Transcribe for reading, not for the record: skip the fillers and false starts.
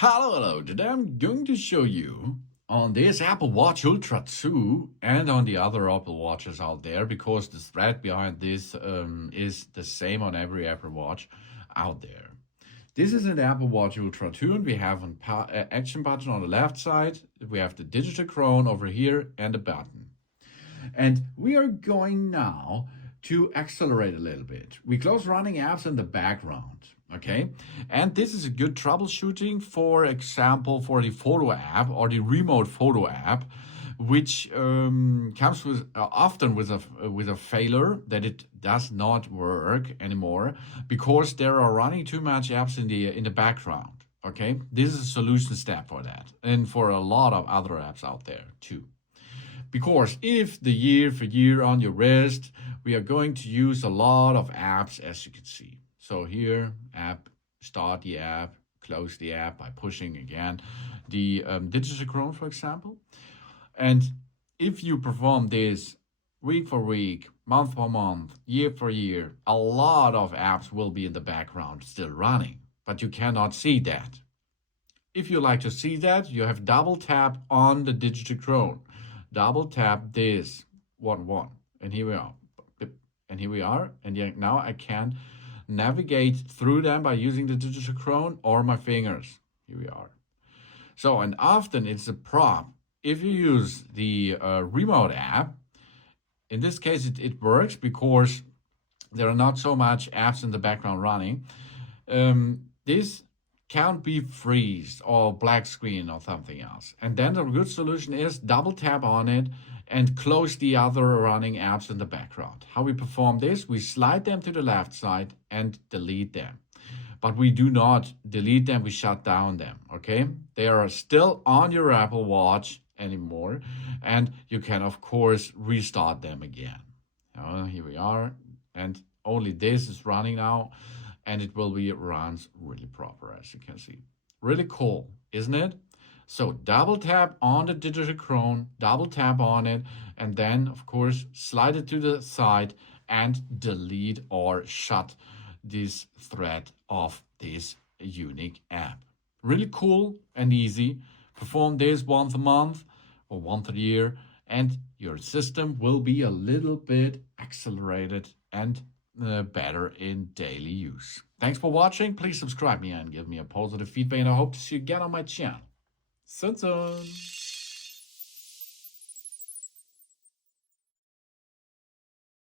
Hello. Today I'm going to show you on this Apple Watch Ultra 2 and on the other Apple Watches out there, because the thread behind this is the same on every Apple Watch out there. This is an Apple Watch Ultra 2 and we have an action button on the left side. We have the digital chron over here and a button. And we are going now to accelerate a little bit. We close running apps in the background, okay? And this is a good troubleshooting, for example, for the photo app or the remote photo app, which comes with often with a failure that it does not work anymore because there are running too much apps in the background. Okay, this is a solution step for that, and for a lot of other apps out there too. Because if the year for year on your wrist, we are going to use a lot of apps, as you can see. So here, app, start the app, close the app by pushing again the digital chron, for example. And if you perform this week for week, month for month, year for year, a lot of apps will be in the background still running, but you cannot see that. If you like to see that, you have double tap on the digital chron. Double tap this one, and here we are. And here we are. And now I can navigate through them by using the digital chron or my fingers. Here we are. So, and often it's a prop. If you use the remote app, in this case it works because there are not so much apps in the background running. This can't be freeze or black screen or something else. And then the good solution is double tap on it and close the other running apps in the background. How we perform this? We slide them to the left side and delete them. But we do not delete them, we shut down them, okay? They are still on your Apple Watch anymore, and you can of course restart them again. Here we are, and only this is running now, and it will be runs really proper, as you can see. Really cool, isn't it? So double tap on the digital chron, double tap on it, and then of course slide it to the side and delete or shut this thread of this unique app. Really cool and easy. Perform this once a month or once a year, and your system will be a little bit accelerated and better in daily use. Thanks for watching. Please subscribe me and give me a positive feedback, and I hope to see you again on my channel. Soon.